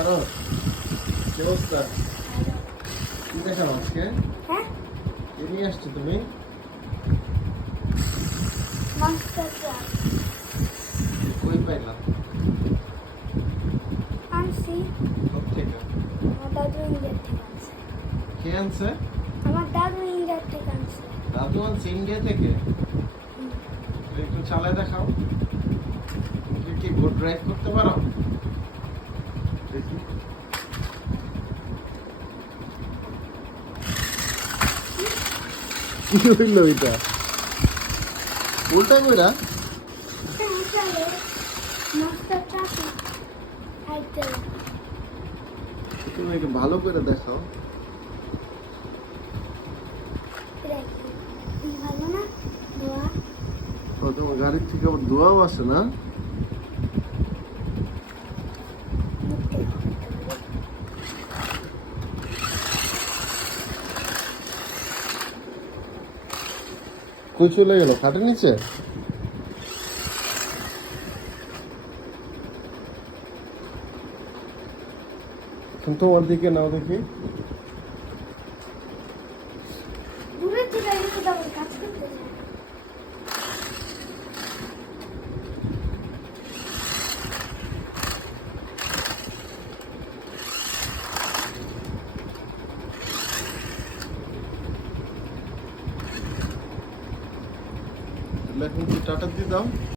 আরো কি অবস্থা? কি দেখাও আজকে? হ্যাঁ কি নিয়ে আসছো তুমি? মাস্টার ক্লাস কই পাইলা? আনছি। কোত্থেকে? আমার দাদু ইন্ডিয়ার থেকে আনছে। কে আনছে? আমার দাদু ইন্ডিয়ার থেকে আনছে। দাদু আনছে ইন্ডিয়া থেকে? একটু চালায় দেখাও। তুমি কি বোট ড্রাইভ করতে পারো? দেখি। কি হইল এটা? উল্টা কইরা? মাস্টার চাকরি খাইতে তুমি একটু ভালো করে দেখাও। ভালো না দোয়া ও, তোমার গাড়ির থেকে আবার ধোঁয়াও আসে না? কই চলে গেল? খাটের নিচে? এখন তোমার দিকে নাও দেখি। দূরে থেকে এসে তারপর কাজ করতে চায়। এখন কি টাটা দিয়ে দাও।